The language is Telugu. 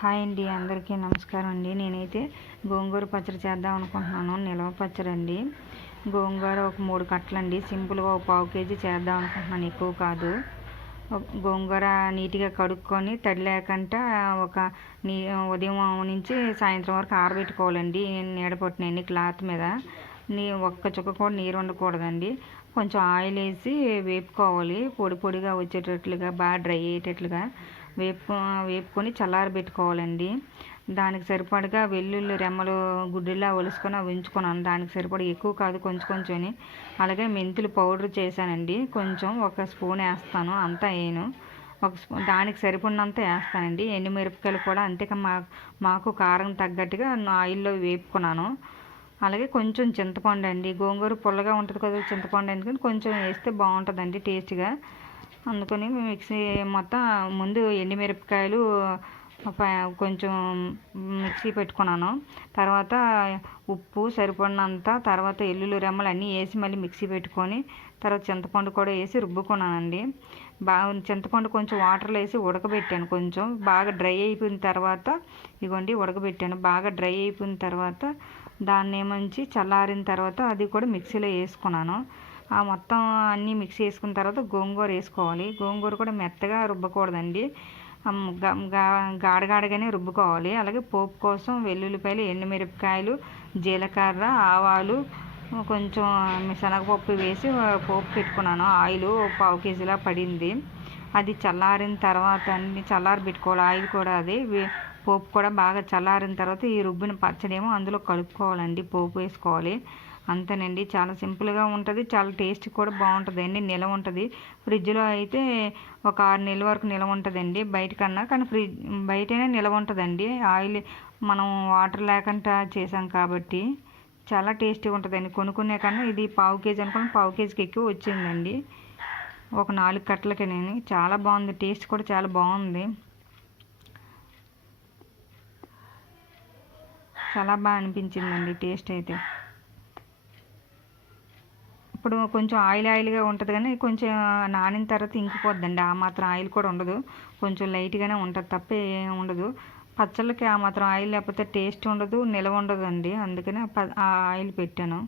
హాయ్ అండి, అందరికీ నమస్కారం అండి. నేనైతే గోంగూర పచ్చడి చేద్దాం అనుకుంటున్నాను. నిల్వ పచ్చడి అండి. గోంగూర ఒక 3 కట్టలండి. సింపుల్గా ఒక పావు కేజీ చేద్దాం అనుకుంటున్నాను, ఎక్కువ కాదు. గోంగూర నీట్గా కడుక్కొని తడి లేకుండా ఒక ఉదయం నుంచి సాయంత్రం వరకు ఆరబెట్టుకోవాలండి. నీడ పట్టినండి క్లాత్ మీద. ఒక్క చుక్క కూడా నీరు ఉండకూడదండి. కొంచెం ఆయిల్ వేసి వేపుకోవాలి. పొడి పొడిగా వచ్చేటట్లుగా, బాగా డ్రై అయ్యేటట్లుగా వేపుకొని చల్లారబెట్టుకోవాలండి. దానికి సరిపడగా వెల్లుల్లి రెమ్మలు గుడ్డిలా ఒలుసుకొని అవి ఉంచుకున్నాను. దానికి సరిపడ ఎక్కువ కాదు, కొంచెం కొంచెం. అలాగే మెంతులు పౌడర్ చేశానండి. కొంచెం ఒక స్పూన్ వేస్తాను, అంతా వేయను. ఒక స్పూన్ దానికి సరిపడినంత వేస్తానండి. ఎండుమిరపకాయలు కూడా అంతే, మాకు కారం తగ్గట్టుగా ఆయిల్లో వేపుకున్నాను. అలాగే కొంచెం చింతపండు అండి. గోంగూర పుల్లగా ఉంటుంది కదా, చింతపండు అందుకని కొంచెం వేస్తే బాగుంటుందండి టేస్ట్గా. అందుకని మిక్సీ మొత్తం ముందు ఎండుమిరపకాయలు కొంచెం మిక్సీ పెట్టుకున్నాను. తర్వాత ఉప్పు సరిపడినంత, తర్వాత వెల్లుల్లి రెమ్మలు అన్నీ వేసి మళ్ళీ మిక్సీ పెట్టుకొని తర్వాత చింతపండు కూడా వేసి రుబ్బుకున్నానండి. చింతపండు కొంచెం వాటర్లో వేసి ఉడకబెట్టాను. కొంచెం బాగా డ్రై అయిపోయిన తర్వాత ఇదిగోండి ఉడకబెట్టాను. బాగా డ్రై అయిపోయిన తర్వాత దాన్ని ఏమంచి చల్లారిన తర్వాత అది కూడా మిక్సీలో వేసుకున్నాను. ఆ మొత్తం అన్నీ మిక్స్ చేసుకున్న తర్వాత గోంగూర వేసుకోవాలి. గోంగూర కూడా మెత్తగా రుబ్బకూడదండి, గాడగాడగానే రుబ్బుకోవాలి. అలాగే పోపు కోసం వెల్లుల్లిపాయలు, ఎండుమిరపకాయలు, జీలకర్ర, ఆవాలు, కొంచెం శనగపప్పు వేసి పోపు పెట్టుకున్నాను. ఆయిల్ పావు కేజీలా పడింది. అది చల్లారిన తర్వాత అన్ని చల్లారబెట్టుకోవాలి. ఆయిల్ కూడా అది పోపు కూడా బాగా చల్లారిన తర్వాత ఈ రుబ్బిన పచ్చడి ఏమో అందులో కలుపుకోవాలండి. పోపు వేసుకోవాలి. అంతేనండి, చాలా సింపుల్గా ఉంటుంది. చాలా టేస్ట్ కూడా బాగుంటుంది అండి. నిల్వ ఉంటుంది. ఫ్రిడ్జ్లో అయితే ఒక 6 నెలల వరకు నిల్వ ఉంటుందండి, బయట కన్నా. కానీ బయటనే నిల్వ ఉంటుందండి. ఆయిల్ మనం వాటర్ లేకుండా చేసాం కాబట్టి చాలా టేస్టీగా ఉంటుందండి. కొనుక్కునే కన్నా ఇది పావు కేజీ అనుకుని పావు కేజీకి ఎక్కువ వచ్చిందండి. ఒక 4 కట్టలకి నేను చాలా బాగుంది. టేస్ట్ కూడా చాలా బాగుంది. చాలా బాగా అనిపించిందండి టేస్ట్ అయితే. ఇప్పుడు కొంచెం ఆయిల్గా ఉంటుంది, కానీ కొంచెం నానిన తర్వాత ఇంకిపోద్దండి. ఆ మాత్రం ఆయిల్ కూడా ఉండదు, కొంచెం లైట్గానే ఉంటుంది తప్ప ఏం ఉండదు. పచ్చళ్ళకి ఆ మాత్రం ఆయిల్ లేకపోతే టేస్ట్ ఉండదు, నిలవ ఉండదు అండి. అందుకని ఆ ఆయిల్ పెట్టాను.